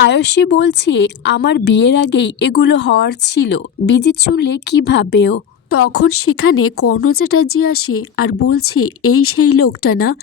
আয়ুষী বলছে, আমার বিয়ের আগেই এগুলো হওয়ার ছিল। বিজিত শুনলে কি ভাববে ও? তখন সেখানে কর্ণ চ্যাটার্জি আসে আর বলছে, এই সেই লোকটা না?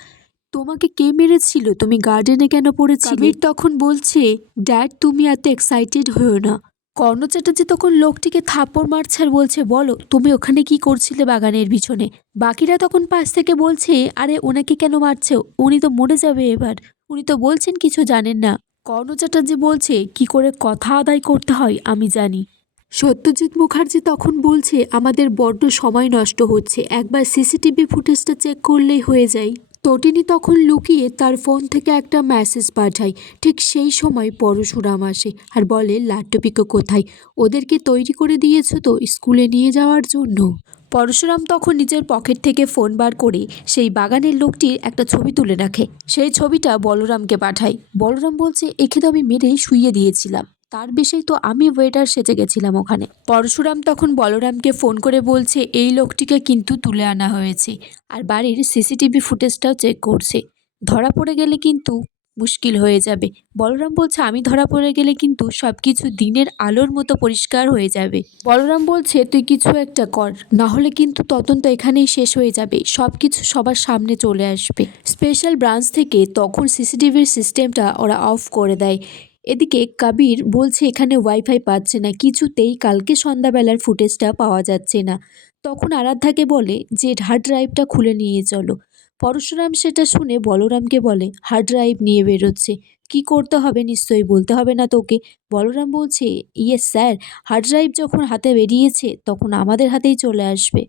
তোমাকে কে মেরেছিল? তুমি গার্ডেনে কেন কাবির তখন বলছে, ড্যাড, তুমি এত এক্সাইটেড হয়েও না। কর্ণ চ্যাটার্জি তখন লোকটিকে থাপ্পড় মারছে আর বলছে, বলো, তুমি ওখানে কি করছিলে বাগানের পিছনে? বাকিরা তখন পাশ থেকে বলছে, আরে, ওনাকে কেন মারছে? উনি তো মরে যাবে এবার। উনি তো বলছেন কিছু জানেন না। কর্ণ চ্যাটার্জি বলছে, কি করে কথা আদায় করতে হয়, আমি জানি। সত্যজিৎ মুখার্জি তখন বলছে, আমাদের বড্ড সময় নষ্ট হচ্ছে, একবার সিসিটিভি ফুটেজটা চেক করলেই হয়ে যায়। তটিনী তখন লুকিয়ে তার ফোন থেকে একটা মেসেজ পাঠায়, ঠিক সেই সময় পরশুরাম আসে আর বলে লাট্টুপিকো কোথায়? ওদেরকে তৈরি করে দিয়েছ তো, স্কুলে নিয়ে যাওয়ার জন্য? পরশুরাম তখন নিজের পকেট থেকে ফোন বার করে সেই বাগানের লোকটির একটা ছবি তুলে রাখে। সেই ছবিটা বলরামকে পাঠায়। বলরাম বলছে, একে তো আমি মেরে শুইয়ে দিয়েছিলাম। তার বিষয় তো আমি ওয়েটার সেজে গেছিলাম ওখানে। পরশুরাম তখন বলরামকে ফোন করে বলছে, এই লোকটিকে কিন্তু তুলে আনা হয়েছে। আর বাড়ির সিসিটিভি ফুটেজটাও চেক করছে। ধরা পড়ে গেলে কিন্তু মুশকিল হয়ে যাবে। বলরাম বলছে, আমি ধরা পড়ে গেলে কিন্তু সব কিছু দিনের আলোর মতো পরিষ্কার হয়ে যাবে। বলরাম বলছে, তুই কিছু একটা কর না হলে কিন্তু তদন্ত এখানেই শেষ হয়ে যাবে। সব কিছু সবার সামনে চলে আসবে। স্পেশাল ব্রাঞ্চ থেকে তখন সিসিটিভির সিস্টেমটা ওরা অফ করে দেয়। এদিকে কাবির বলছে, এখানে ওয়াইফাই পাচ্ছে না, কিছুতেই কালকে সন্ধ্যাবেলার ফুটেজটা পাওয়া যাচ্ছে না। তখন আরাধ্যাকে বলে, যে হার্ড ড্রাইভটা খুলে নিয়ে চলো। পরশুরাম সেটা শুনে বলরামকে বলে, হার্ড ড্রাইভ নিয়ে বেরোচ্ছে। কি করতে হবে নিশ্চয়ই বলতে হবে না তোকে? বলরাম বলছে, ইয়েস স্যার, হার্ড ড্রাইভ যখন হাতে বেরিয়েছে, তখন আমাদের হাতেই চলে আসবে।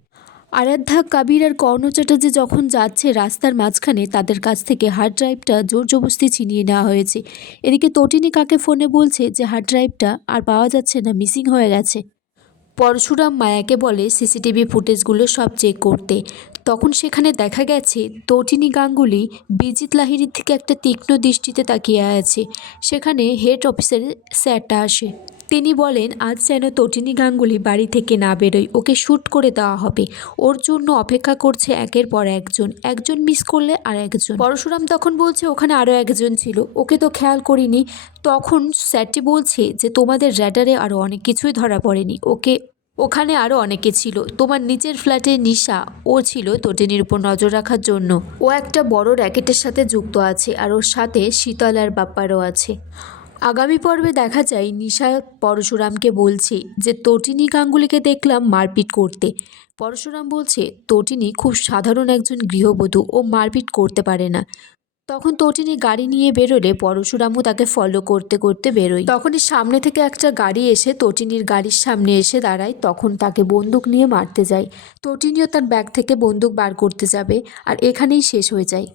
আরাধ্যা, কাবির আর কর্ণ চ্যাটার্জি যখন যাচ্ছে রাস্তার মাঝখানে, তাদের কাছ থেকে হার্ড ড্রাইভটা জোর জবস্তি ছিনিয়ে নেওয়া হয়েছে। এদিকে তটিনী কাকে ফোনে বলছে যে, হার্ড ড্রাইভটা আর পাওয়া যাচ্ছে না, মিসিং হয়ে গেছে। পরশুরাম মায়াকে বলে সিসিটিভি ফুটেজগুলো সব চেক করতে। তখন সেখানে দেখা গেছে তটিনী গাঙ্গুলি বিজিত লাহিড়ির থেকে একটা তীক্ষ্ণ দৃষ্টিতে তাকিয়ে আছে। সেখানে হেড অফিসের স্যারটা আসে। তিনি বলেন, আজ যেন তটিনী গাঙ্গুলি বাড়ি থেকে না বেরোয়, ওকে শ্যুট করে দেওয়া হবে। ওর জন্য অপেক্ষা করছে একের পর একজন। একজন মিস করলে আর একজন। পরশুরাম তখন বলছে, ওখানে আরও একজন ছিল। ওকে তো খেয়াল করিনি। তখন স্যারটি বলছে যে, তোমাদের র্যাডারে আরও অনেক কিছুই ধরা পড়েনি। ওকে ওখানে আরও অনেকে ছিল। তোমার নিচের ফ্ল্যাটে নিশা, ও ছিল তটিনীর উপর নজর রাখার জন্য। ও একটা বড় র্যাকেটের সাথে যুক্ত আছে আর ওর সাথে শীতল আর বাপ্পারও আছে। আগামী পর্বে দেখা যায়, নিশা পরশুরামকে বলছে যে, তটিনী গাঙ্গুলিকে দেখলাম মারপিট করতে। পরশুরাম বলছে, তটিনী খুব সাধারণ একজন গৃহবধূ, ও মারপিট করতে পারে না। তখন তটিনী গাড়ি নিয়ে বেরোলে পরশুরামও তাকে ফলো করতে করতে বেরোয় তখনই সামনে থেকে একটা গাড়ি এসে তটিনীর গাড়ির সামনে এসে দাঁড়ায়, তখন তাকে বন্দুক নিয়ে মারতে যায়। তটিনীও তার ব্যাগ থেকে বন্দুক বার করতে যাবে আর এখানেই শেষ হয়ে যায়।